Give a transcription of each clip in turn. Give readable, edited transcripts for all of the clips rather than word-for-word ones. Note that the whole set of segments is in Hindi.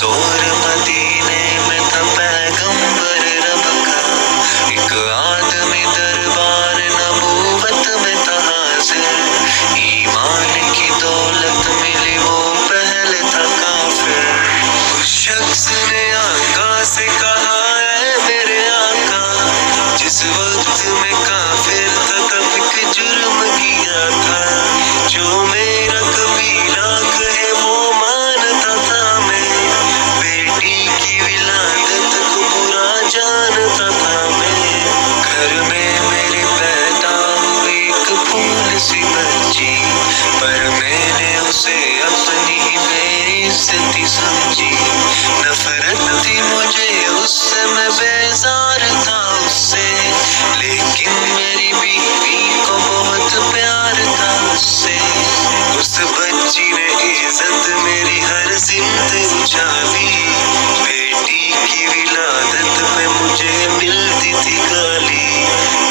दौर मदीने में था पैगंबर रब का, एक आदमी दरबार नबूवत में था हाजिर। ईमान की दौलत मिली वो पहले था काफिर। उस शख्स ने आका से कहा, ऐ मेरे आका, जिस वक्त में काफिर था तब एक जुर्म किया था, जो मेरा कबीला कहे वो मानता था मैं। बेटी की विलादत को बुरा जानता था मैं। घर में मेरे पैदा हुई एक फूल सी बच्ची, पर मैंने उसे अपनी बेइज्जती समझी। नफरत थी मुझे उससे, मैं बेजार था उससे, लेकिन मेरी बीवी को बहुत प्यार था उससे। उस बच्ची ने इज्जत मेरी हर जिंद उछाली। बेटी की विलादत में मुझे मिलती थी गाली।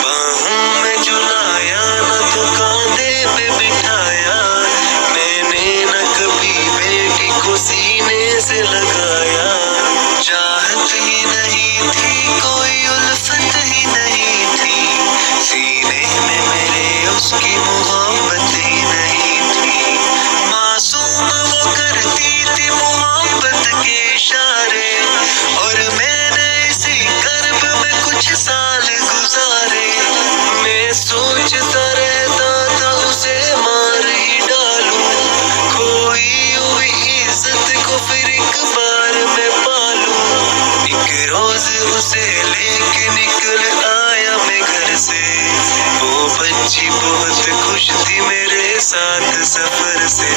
बाहों में झुलाया न तो कांधे पे बिठाया, मैंने न कभी बेटी को सीने से लगाया। चाहत ही नहीं थी, कोई उल्फत ही नहीं थी, सीने में मेरे उसकी मोहब्बत ही नहीं थी। मासूम वो करती थी मोहब्बत के इशारे, और मैंने इसी कर्ब में कुछ साल गुजारे। मैं सोचता रहता था उसे मार ही डालूं, खोई हुई इज्जत को फिर एक बार मैं पालूं। एक रोज उसे लेके निकल आया मैं घर से, वो बच्ची बहुत खुश थी मेरे साथ सफर से।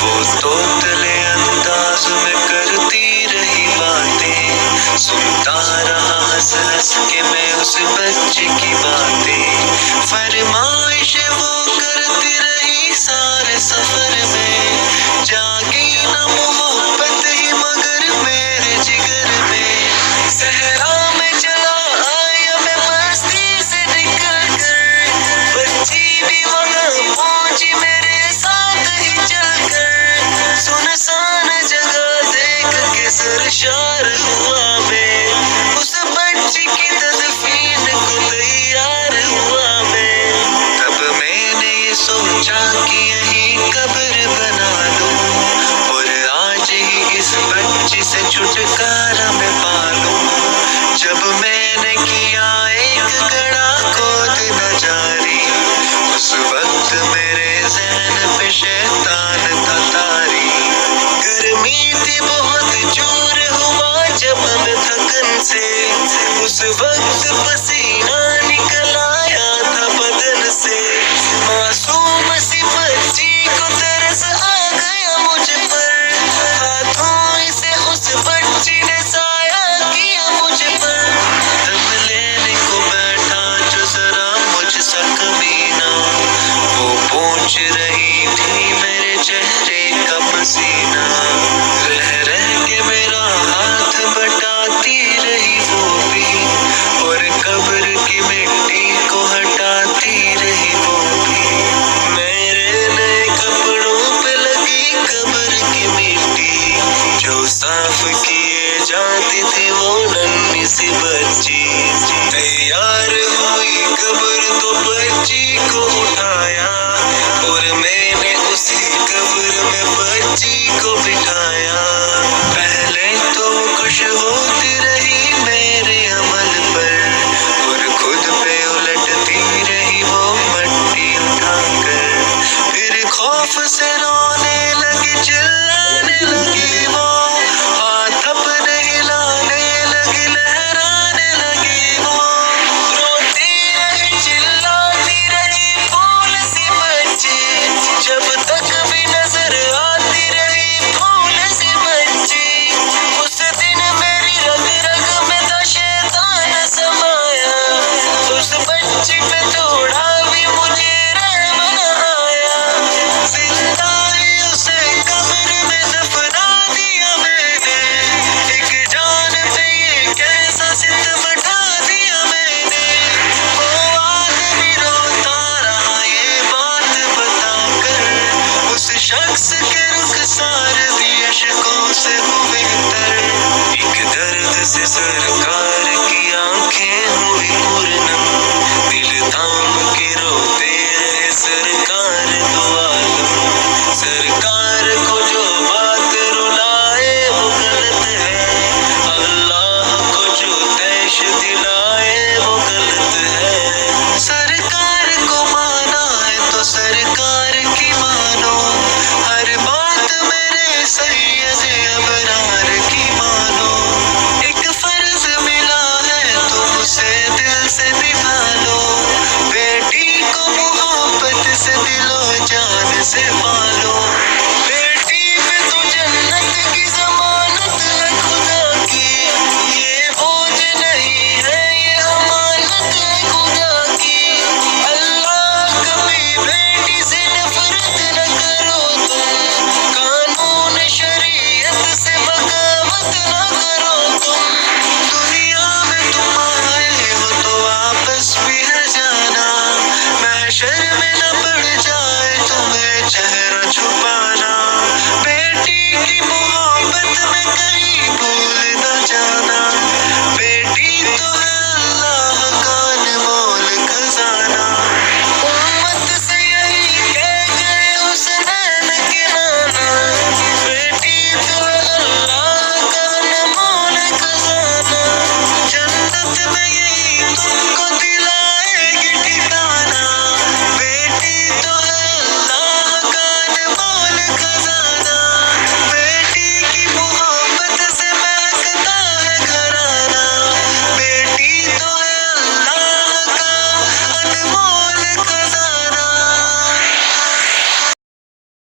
वो तोतले अंदाज में करती रही बातें, सुनता रहा हंस हंस के मैं उस बच्चे की बातें। फरमाइश वो करती रही सारे सफर में, जागी न मोहब्बत ही मगर मेरे जिगर में। सहरा में चला आया मैं मस्ती से निकल कर, बच्ची भी वहाँ पहुंची मेरे साथ ही चलकर। सुनसान जगह देख के सरशार हुआ मैं, उस बच्ची की तदफीन को तैयार हुआ मैं। तब मैंने ये सोचा कि यही कब्र बना लूं, और आज ही इस बच्ची से छुटकारा मैं पालूं। जब मैंने किया एक गड़ा खोद न जारी, उस वक्त मेरे ज़हन पे शैतान था तारी। गर्मी थी बहुत जोर हुआ जब मैं थकन से, उस वक्त पसीना